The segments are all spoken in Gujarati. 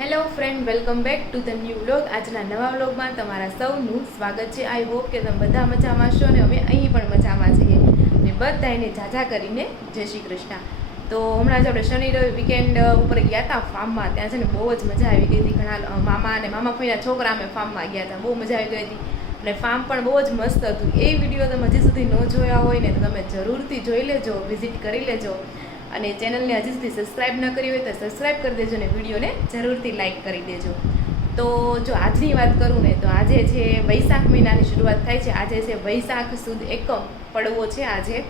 Hello friend, welcome back to the new vlog. આજના નવા વ્લોગમાં તમારા સૌનું સ્વાગત છે. આઈ હોપ કે તમે બધા મજામાં છો અને અમે અહીં પણ મજામાં છીએ અને બધાને ઝાઝા કરીને જય શ્રી કૃષ્ણ. તો હમણાં જ આપણે શનિ રવિ વીકેન્ડ ઉપર ગયા હતા ફાર્મમાં. ત્યાં છે ને બહુ જ મજા આવી ગઈ હતી. ઘણા મામા અને મામા ફઈના છોકરા અમે ફાર્મમાં ગયા હતા. બહુ મજા આવી ગઈ હતી અને ફાર્મ પણ બહુ જ મસ્ત હતું. એ વિડીયો તમે હજી સુધી ન જોયા હોય ને તો તમે જરૂરથી જોઈ લેજો, વિઝિટ કરી લેજો અને ચેનલને હજી સુધી સબસ્ક્રાઈબ ન કરી હોય તો સબસ્ક્રાઈબ કરી દેજો અને વિડીયોને જરૂરથી લાઈક કરી દેજો. તો જો આજની વાત કરું ને તો આજે છે વૈશાખ મહિનાની શરૂઆત થાય છે. આજે છે વૈશાખ સુદ એકમ પડવો છે આજે,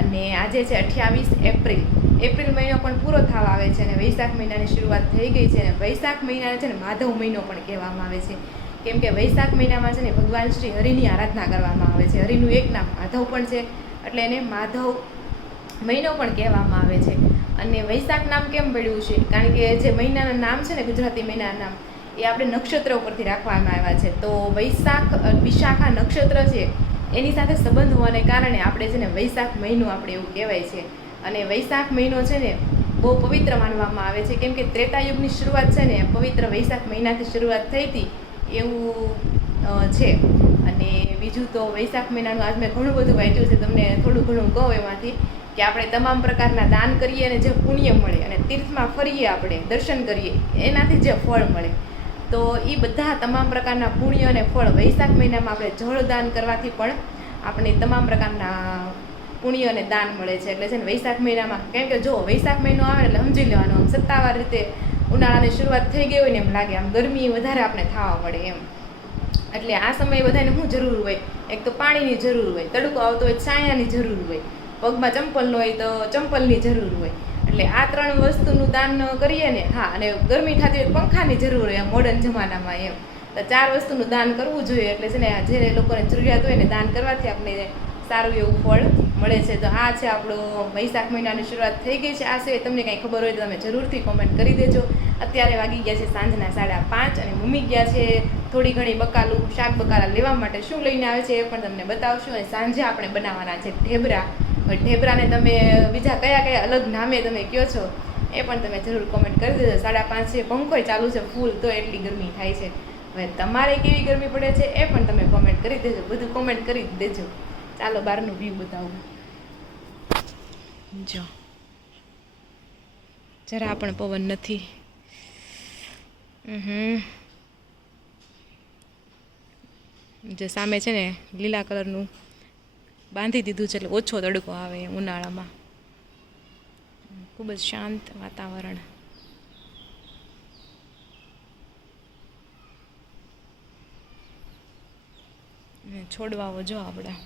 અને આજે છે 28 એપ્રિલ. એપ્રિલ મહિનો પણ પૂરો થવા આવે છે અને વૈશાખ મહિનાની શરૂઆત થઈ ગઈ છે. અને વૈશાખ મહિનાને છે ને માધવ મહિનો પણ કહેવામાં આવે છે, કેમ કે વૈશાખ મહિનામાં છે ને ભગવાન શ્રી હરિની આરાધના કરવામાં આવે છે. હરિનું એક નામ માધવ પણ છે, એટલે એને માધવ મહિનો પણ કહેવામાં આવે છે. અને વૈશાખ નામ કેમ પડ્યું છે? કારણ કે જે મહિનાના નામ છે ને, ગુજરાતી મહિનાના નામ, એ આપણે નક્ષત્ર ઉપરથી રાખવામાં આવ્યા છે. તો વિશાખા નક્ષત્ર છે એની સાથે સંબંધ હોવાને કારણે આપણે છે ને વૈશાખ મહિનો આપણે એવું કહેવાય છે. અને વૈશાખ મહિનો છે ને બહુ પવિત્ર માનવામાં આવે છે, કેમ કે ત્રેતાયુગની શરૂઆત છે ને પવિત્ર વૈશાખ મહિનાથી શરૂઆત થઈ હતી એવું છે. અને બીજું તો વૈશાખ મહિનાનું આજ મેં ઘણું બધું વાંચ્યું છે, તમને થોડું ઘણું કહું એમાંથી કે આપણે તમામ પ્રકારના દાન કરીએ અને જે પુણ્ય મળે અને તીર્થમાં ફરીએ, આપણે દર્શન કરીએ, એનાથી જે ફળ મળે, તો એ બધા તમામ પ્રકારના પુણ્ય અને ફળ વૈશાખ મહિનામાં આપણે જળ દાન કરવાથી પણ આપણે તમામ પ્રકારના પુણ્ય અને દાન મળે છે. એટલે છે ને વૈશાખ મહિનામાં, કેમ કે જો વૈશાખ મહિનો આવે એટલે સમજી લેવાનું આમ સત્તાવાર રીતે ઉનાળાની શરૂઆત થઈ ગઈ હોય ને એમ લાગે, આમ ગરમી વધારે આપણે થવા મળે એમ. એટલે આ સમયે બધાને શું જરૂર હોય? એક તો પાણીની જરૂર હોય, તડકો આવતો હોય છાયાની જરૂર હોય, પગમાં ચંપલ ન હોય તો ચંપલની જરૂર હોય. એટલે આ ત્રણ વસ્તુનું દાન કરીએ ને, હા, અને ગરમી થતી હોય પંખાની જરૂર હોય મોડર્ન જમાનામાં એમ. તો 4 વસ્તુનું દાન કરવું જોઈએ. એટલે છે ને જે લોકોને જરૂરિયાત હોય ને દાન કરવાથી આપણે સારું એવું ફળ મળે છે. તો આ છે આપણો વૈશાખ મહિનાની શરૂઆત થઈ ગઈ છે. આ છે, તમને કંઈ ખબર હોય તો તમે જરૂરથી કોમેન્ટ કરી દેજો. અત્યારે વાગી ગયા છે સાંજના 5:30 અને મમ્મી ગયા છે થોડી ઘણી બકાલું, શાક બકાલા લેવા માટે. શું લઈને આવે છે એ પણ તમને બતાવશું. અને સાંજે આપણે બનાવવાના છે ઢેબરા. ઢેબરાને તમે બીજા કયા કયા અલગ નામે તમે કહો છો એ પણ તમે જરૂર કોમેન્ટ કરી દેજો. 5:30 છે, પંખોય ચાલુ છે ફૂલ, તો એટલી ગરમી થાય છે. હવે તમારે કેવી ગરમી પડે છે એ પણ તમે કોમેન્ટ કરી દેજો. બધું કોમેન્ટ કરી દેજો. ચાલો બહારનું વ્યૂ બતાવું. જો જરા પણ પવન નથી. જે સામે છે ને લીલા કલરનું બાંધી દીધું છે, એટલે ઓછો તડકો આવે ઉનાળામાં. ખૂબ જ શાંત વાતાવરણ. છોડવાઓ જો આપણા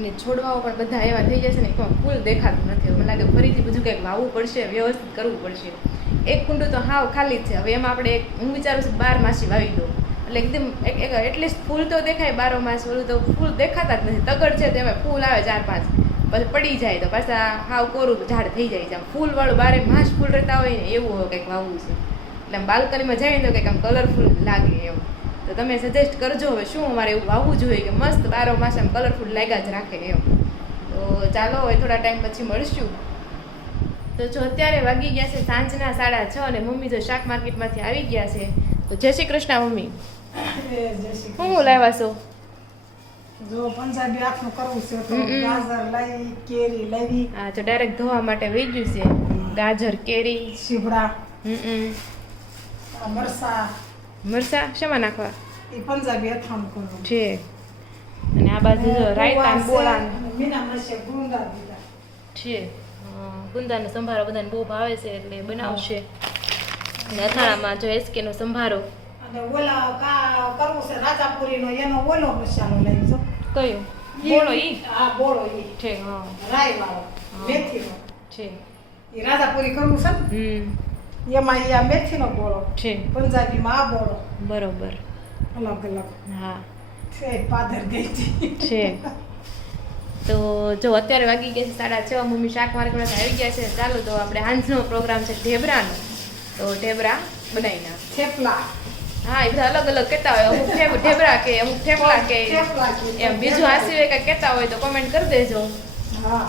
અને છોડવાઓ પણ બધા એવા થઈ જશે ને પણ ફૂલ દેખાતું નથી. મને લાગે ફરીથી બધું કંઈક વાવવું પડશે, વ્યવસ્થિત કરવું પડશે. એક કુંડું તો હાવ ખાલી જ છે. હવે એમાં આપણે હું વિચારું છું 12 માસી વાવી દઉં, એટલે એકદમ એટલીસ્ટ ફૂલ તો દેખાય. 12 માસ ઓલું તો ફૂલ દેખાતા જ નથી. તગડ છે તો એમાં ફૂલ આવે 4-5, પછી પડી જાય તો પાછા હાવ કોરું ઝાડ થઈ જાય છે. આમ ફૂલવાળું 12 માસ ફૂલ રહેતા હોય ને એવું હવે કંઈક વાવવું છે. એટલે આમ બાલ્કનીમાં જાય ને તો કંઈક આમ કલરફુલ લાગે એમ. તો તમે સજેસ્ટ કરજો હવે શું અમારે એવું વાવવું જોઈએ કે મસ્ત 12 માસ આમ કલરફુલ લાગ્યા જ રાખે એમ. તો ચાલો હવે થોડા ટાઈમ પછી મળશું. તો જો અત્યારે વાગી ગયા છે સાંજના 6:30 અને મમ્મી જો શાક માર્કેટમાંથી આવી ગયા છે. તો જય શ્રી કૃષ્ણ મમ્મી. હું લાવ્યા છો? જો પંજાબી આખું કરવું છે તો ગાજર લઈ, કેરી લેવી. હા, તો ડાયરેક્ટ ધોવા માટે વહી ગયું છે. ગાજર, કેરી, શીભડા, મરસા શેમાં નાખવા? એ પંજાબી અથાણું કરવું છે. અને આ બાજુ જો રાયતા ને બોળા મીના મરચે ગુંદા દીધા છે. ગુંદાનો સંભારો બધાને બહુ ભાવે છે એટલે બનાવશે. અને અથાણામાં જો એસકે નો સંભારો. અને ઓલા કરવું છે રાજાપુરીનો, એનો ઓલો મસાલો લઈ જો. કયો? બોળો ઈ? હા, બોળો ઈ છે. હા, રાઈ વાળો, મેથીનો છે. ઈ રાજાપુરી કરવું છે ને એમાં ઈ આ મેથીનો બોળો છે. પંજાબીમાં આ બોળો. બરોબર. અલગ અલગ. હા છે. પાદર ગઈ છે. તો જો અત્યારે વાગી ગયા છે 6:30. મમ્મી શાક માર્કેટમાં આવી ગયા છે. ચાલો તો આપણે સાંજનો પ્રોગ્રામ છે ઢેબરાનો, તો ઢેબરા બનાવી નાખ. થેપલા હા એ બધા અલગ અલગ કહેતા હોય, અમુક ઢેબરા કે અમુક થેપલા કે થેપલા કે એમ બીજું આ સિવાય કઈ કહેતા હોય તો કોમેન્ટ કરી દેજો. હા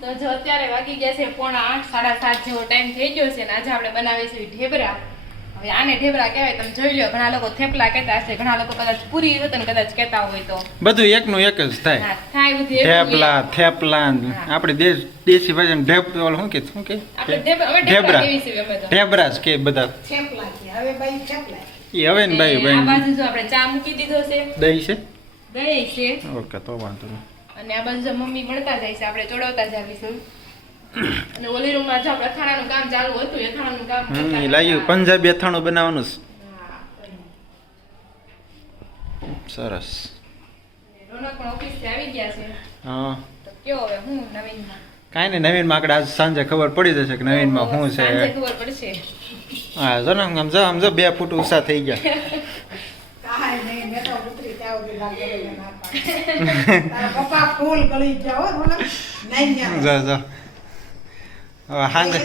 તો જો અત્યારે વાગી ગયા છે 7:45 7:30 જેવો ટાઈમ થઈ ગયો છે, અને આજે આપણે બનાવીશું ઢેબરા. હવે આને ઢેબરા કહેવાય, તમે જોઈ લો. ઘણા લોકો થેપલા કહેતા હશે, ઘણા લોકો કદાચ પૂરી વતન કદાચ કહેતા હોય તો બધું એકનું એક જ થાય. હા, થાય બધું એવું થેપલા એક. થેપલા આપણી દેશી ભાષામાં શું કે આપણે અમે ઢેબરા કહેવી છે અમે તો. ઢેબરા જ કે બધા. થેપલા કે હવે ભાઈ થેપલા એ હવે ને ભાઈ આ ભાઈ બાજુ જો આપણે ચા મૂકી દીધો છે, દહીં છે. દહીં છે, ઓકે તો વાંધો નહીં. અને આ બાજુ જો મમ્મી ભણતા જાય છે, આપણે ચોડાવતા જાવીશું. અને ઓલી રૂમમાં જો આપણે અથાણાનું કામ ચાલુ હતું, એ અથાણાનું કામ કરતા લાગ્યું કરતા. પંજાબી અથાણું બનાવવાનું છે. હા. સરસ. રોનક પણ ઓફિસથી આવી ગયા છે. હા તો કયો હવે હું નવીનમાં? કાંઈ નહીં, નવીનમાં આપણે આજ સાંજે ખબર પડી જશે કે નવીનમાં શું સાંજે છે. ખબર પડશે. હા જો ને આમ જો 2 ફૂટ ઊંચા થઈ ગયા. કાંઈ નહીં, મેં તો ઉતરી ત્યાં સુધી ના કરેલા ના પાડી. તારા પપ્પા ફૂલ ગળી ગયા હો રોનક. નહીં ગયા. જો હવે હાંજે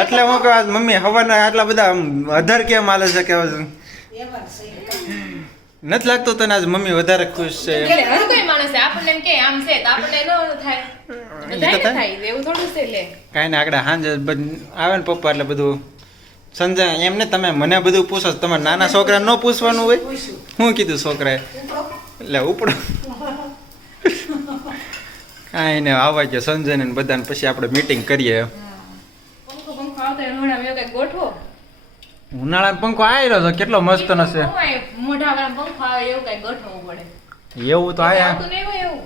એટલે હું કહું આજ મમ્મી હવારના આટલા બધા અધર કેમ હાલે છે કે એવા છે. નથી લાગતું તને આજ મમ્મી વધારે ખુશ છે એમ? એટલે હર કોઈ માણસ છે, આપણને એમ કે આમ છે તો આપણને ન થાય. બધાય ન થાય એવું થોડું છે. લે કાંઈ ને આગળ હાંજે આવે ને પપ્પા એટલે બધું સંજય એમને તમે મને બધું પૂછો છો, તમારે નાના છોકરાને ન પૂછવાનું હોય? શું કીધું છોકરાએ? એટલે ઉપડો કાંઈ ને આવવા ગયો સંજય ને બધાને, પછી આપણે મીટિંગ કરીએ. પંખો આવતો હોય રોણામાં એવું કંઈક ગોઠવો. ઉનાળાનો પંખો આવી રહ્યો છે, કેટલો મસ્ત નો છે. મોઢાવાળા પંખો આવે એવું કંઈક ગોઠવવું પડે. એવું તો આયા આવતું નહીં હોય એવું.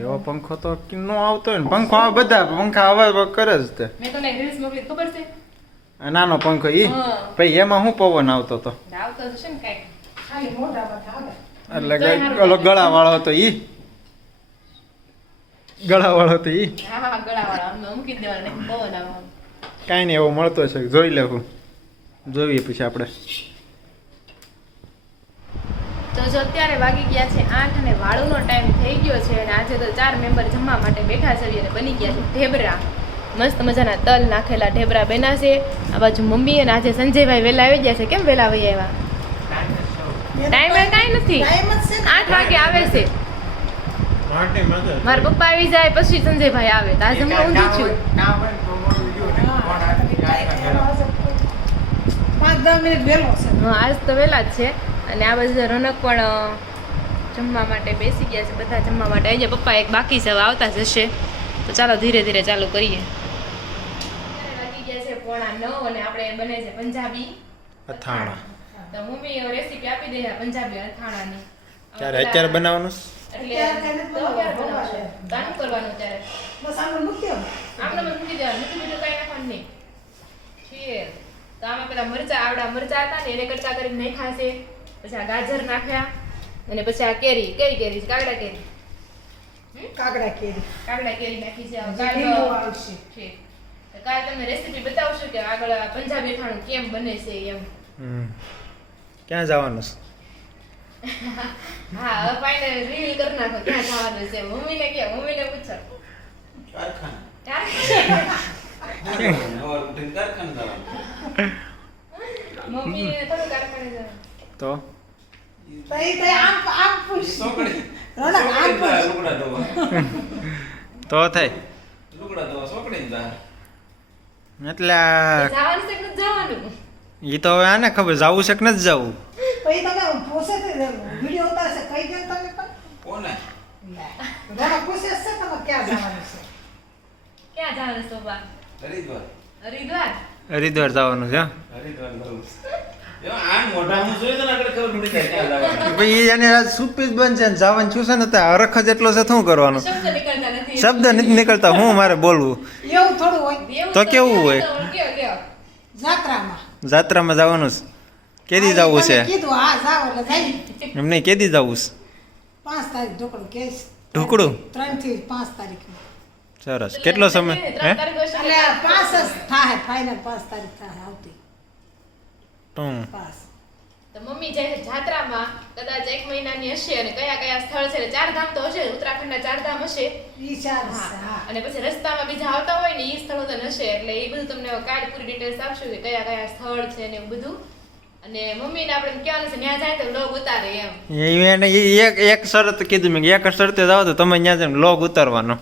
એવો પંખો તો ન આવતો હોય ને. પંખો આવે બધા પંખા આવે કરે જ તે. મેં તને રીલ્સ મોકલી ખબર છે? આ નાનો પંખો ઈ હા. પછી એમાં શું પવન આવતો હતો? આવતો હશે ને કાંઈક. ખાલી મોઢામાં આવે. એટલે ઓલો ગળા વાળો હતો ઈ. ગળા વાળો હતો ઈ. હા હા ગળાવાળા અમે મૂકી જ દેવાના નહીં, પવન આવવાનો. કાંઈ નહીં એવો મળતો છે, જોઈ લેવું. જોઈએ પછી આપણે. તો જો અત્યારે વાગી ગયા છે 8 અને વાળુનો ટાઈમ થઈ ગયો છે, અને આજે તો 4 મેમ્બર જમવા માટે બેઠા છે અને બની ગયા છે ઢેબરા. મસ્ત મજાના તલ નાખેલા ઢેબરા બન્યા છે. આ બાજુ મમ્મી અને આજે સંજયભાઈ વહેલા આવી ગયા છે. કેમ વહેલા આવી આવ્યા? ટાઈમે કાંઈ નથી, ટાઈમ જ છે ને. 8 વાગે આવે છે. મારા પપ્પા આવી જાય પછી સંજયભાઈ આવે. તો આજે હમણાં ઊંધું થયું. 5-10 મિનિટ વહેલો છે. હા આજ તો વહેલા જ છે. અને આ બાજુ રોનક પણ જમવા માટે બેસી ગયા છે. બધા જમવા માટે આવી જાય. પપ્પા એક બાકી છે, હવે આવતા જ હશે. તો ચાલો ધીરે ધીરે ચાલુ કરીએ. વાગી ગયા છે 9:15 અને આપણે બને છે પંજાબી અથાણા. તો મમ્મી રેસીપી આપી દે પંજાબી અથાણાની. ક્યારે અત્યારે બનાવવાનું છે? એટલે તો ક્યારે બનાવશે? તાનું કરવાનું ત્યારે બસ આને મૂકી દો. આમને મૂકી દેવાનું, મીઠું મીઠું કઈ નાખવાનું નહીં. છીએ તો આમાં પેલા આવડા મરચા હતા ને એને કટકા કરીને નાખ્યા છે. પછી આ ગાજર નાખ્યા, અને પછી આ કેરી કઈ કેરી છે? કાગડા કેરી. કાકડા કેરી. કાગડા કેરી નાખી છે. લીંબુ આવશે. છે તો કાલે તમને રેસીપી બતાવશું કે આગળ આ પંજાબી અથાણું કેમ બને છે એમ. ક્યાં જવાનું છે? હા હવે ફાઇનલ રિવીલ કરી નાખો ક્યાં જવાનું છે. મમ્મીને કે મમ્મીને પૂછો. મમ્મીને થોડું કારખાને જવાનું. તો તઈ આમ પૂછ. રોનક આમ પૂછ. તો થાય એટલે જવાનું છે કે નથી જવાનું? ઈ તો હવે આને ખબર જવું છે કે નથી જવું. પછી તમે પૂછે તે વિડિયો ઉતારશે કઈ દે તમે પણ. કોને? રોનક પૂછે છે તમે ક્યાં જવાનું છે. ક્યાં જવાનું છે બાબા? હરિદ્વાર. હરિદ્વાર. હરિદ્વાર જવાનું છે. હરિદ્વાર જવું છે. એમાં આમ મોઢામાં જોઈ તો ને આગળ ખબર પડી જાય ક્યાં જવાનું. ભાઈ એને આજ સુપીસ બનશે ને જવાનું છું છે ને તો હરખ જ એટલો છે, શું કરવાનું? શબ્દ નીકળતા નથી. શબ્દ નથી નીકળતા, હું મારે બોલવું? એવું થોડું હોય. એવું તો કેવું હોય? કયો જાત્રામાં. જાત્રામાં જવાનું છે. કેદી જવું છે? તમે કીધું હા જાવ એટલે જાય. એમ નહીં, કેદી જવું છે? 5 તારીખ ઢોકળું કેસ. ઢોકળું? 3 થી 5 તારીખમાં. સરસ. કેટલો સમય? હે? એટલે 5 જ થાય ફાઇનલ 5 તારીખ થાય આવતી. 5. તો તો મમ્મી જાય છે જાત્રામાં, કદાચ 1 મહિનાની હશે, અને કયા કયા સ્થળ છે, 4 ધામ તો હશે, ઉત્તરાખંડના 4 ધામ હશે. ઈ ચાર છે, હા. હા. અને પછી રસ્તામાં બીજા આવતા હોય ને ઈ સ્થળો તો હશે, એટલે એ બધું તમને કાર્ડ પૂરી ડિટેલ્સ આપશું કે કયા કયા સ્થળ છે ને એવું બધું. અને મમ્મીને આપણે કહેવાનું છે ત્યાં જાય તો વ્લોગ ઉતારે એમ. એને એક શરત કીધું મેં કે એક શરતે જાઓ તો તમે ત્યાં જઈને લોગ ઉતારવાનો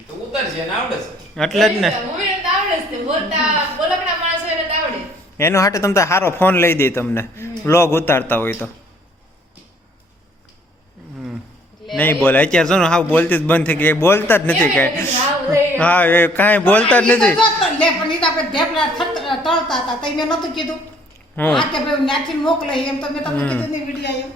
ઈ તો ઉતરશે એને આવડે છે. એટલે જ ને મમ્મીને તો આવડે જ છે, બોલતા બોલકડા માણસો એને તો આવડે. એનો હાટે તમે સારો ફોન લઈ દે તમને લોગ ઉતારતા હોય તો. નહીં બોલે અત્યારે જો ને હાવ બોલતી જ બંધ થઈ ગઈ, બોલતા જ નથી કાંઈ. હા એ કાંઈ બોલતા જ ઈ તો નથી. જો તો લે, પણ ઈ તો આપણે ઢેફલા તળતા હતા, તઈ મેં નહોતું કીધું. હું આ કે ભાઈ ન્યાથી મોકલે એમ તો મેં તમને કીધું નહીં વિડીયો એમ.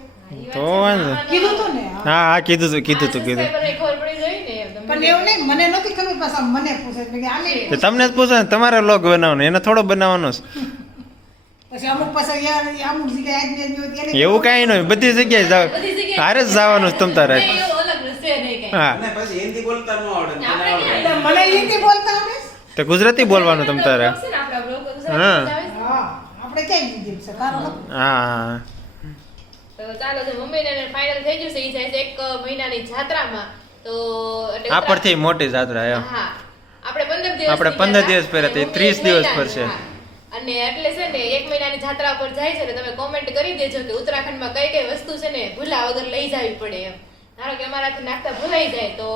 તો વાંધો. કીધું તું ને, હા. હા કીધું તું કીધું. ખબર પડી ગઈ ને એમ તમને. પણ એવું નહીં, મને નહોતી ખબર, પાછા મને પૂછે મેં કીધું, આને તો તમને જ પૂછો ને તમારે લોગ બનાવવાનો, એને થોડો બનાવવાનો છે. પછી અમુક પાછા યાર અમુક જગ્યાએ આજની હોય એને એવું કાંઈ નહીં, બધી જગ્યાએ જાવ બધી જગ્યાએ હારે જ જવાનું છે તમ તારે. નહીં, એવું અલગ છે નહીં કાંઈ. હા અને પછી હિન્દી બોલતા ન આવડે ને આપણે તને આવડે. ક્યાં? મને હિન્દી બોલતા આવડે છે? તો ગુજરાતી બોલવાનું તમ તારે. છે ને આપણા બ્લોગ ગુજરાતી હા. જ આવે છે. હા, આપણે ક્યાં હિન્દી છે કારણ હા તો ચાલો છે મમ્મીને ફાઇનલ થઈ ગયું છે, ઈ જાય છે 1 મહિનાની જાત્રામાં. તો એટલે આ પરથી મોટી જાત્રા એમ. હા આપણે 15 દિવસ આપણે 15 દિવસ પહેલા તે 30 દિવસ ફરશે. અને એટલે છે ને 1 મહિનાની જાત્રા પર જાય છે ને તમે કોમેન્ટ કરી દેજો કે ઉત્તરાખંડમાં કઈ કઈ વસ્તુ છે ને ભૂલા વગર લઈ જવી પડે એમ. ધારો કે અમારાથી નાખતા ભૂલાઈ જાય તો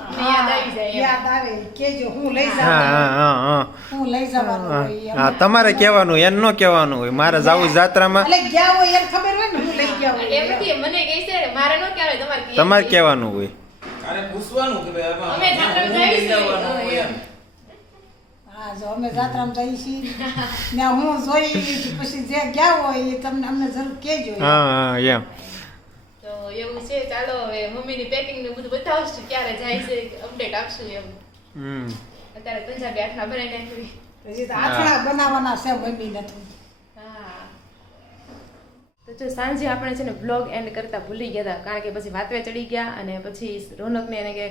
અમને યાદ આવી જાય એમ. યાદ આવે કેજો હું લઈ હા જાવ હા હા હા હું લઈ જવાનું હોય હા તમારે કહેવાનું એને ન કહેવાનું હોય મારે જાવું જાત્રામાં. એટલે ગયા હોય એને ખબર હોય ને હું લઈ ગયા એટલે એમ હોય નથી, મને કહે છે ને, મારે ન કહેવાય, તમારે કહેવાનું. તમારે કહેવાનું હોય. અરે પૂછવાનું કે ભાઈ આમાં અમે જાત્રામાં હું લઈ જઈશું. જવાનું હોય એમ. હા જો અમે જાત્રામાં જઈએ છીએ ને હું જોઈ પછી જે ગયા હોય એ તમને અમને જરૂર કહેજો હા હા એમ. તો એવું છે, ચાલો હવે મમ્મીની પેકિંગ ને બધું બતાવશું, ક્યારે જાય છે અપડેટ આપશું એમ. હમ અત્યારે પંજાબી આઠના બનાવી નાખવી. પછી તો આથણા બનાવવાના છે મમ્મી નથી હા. તો જો સાંજે આપણે છે ને બ્લોગ એન્ડ કરતા ભૂલી ગયા હતા, કારણ કે પછી વાતવે ચડી ગયા અને પછી રોનકને એને કે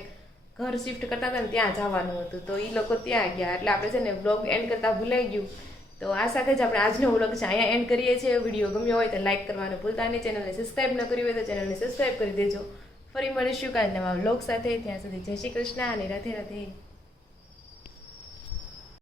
ઘર શિફ્ટ કરતા હતા ને ત્યાં જવાનું હતું, તો એ લોકો ત્યાં ગયા એટલે આપણે છે ને બ્લોગ એન્ડ કરતા ભૂલાઈ ગયું. તો આ સાથે જ આપણે આજનો વ્લોગ છે અહીંયા એન્ડ કરીએ છીએ. વિડીયો ગમ્યો હોય તો લાઈક કરવાનું ભૂલતા નહીં, ચેનલને સબસ્ક્રાઈબ ન કરી હોય તો ચેનલને સબસ્ક્રાઈબ કરી દેજો. ફરી મળીશું કાલે નવા વ્લોગ સાથે, ત્યાં સુધી જય શ્રી કૃષ્ણ અને રાધે રાધે.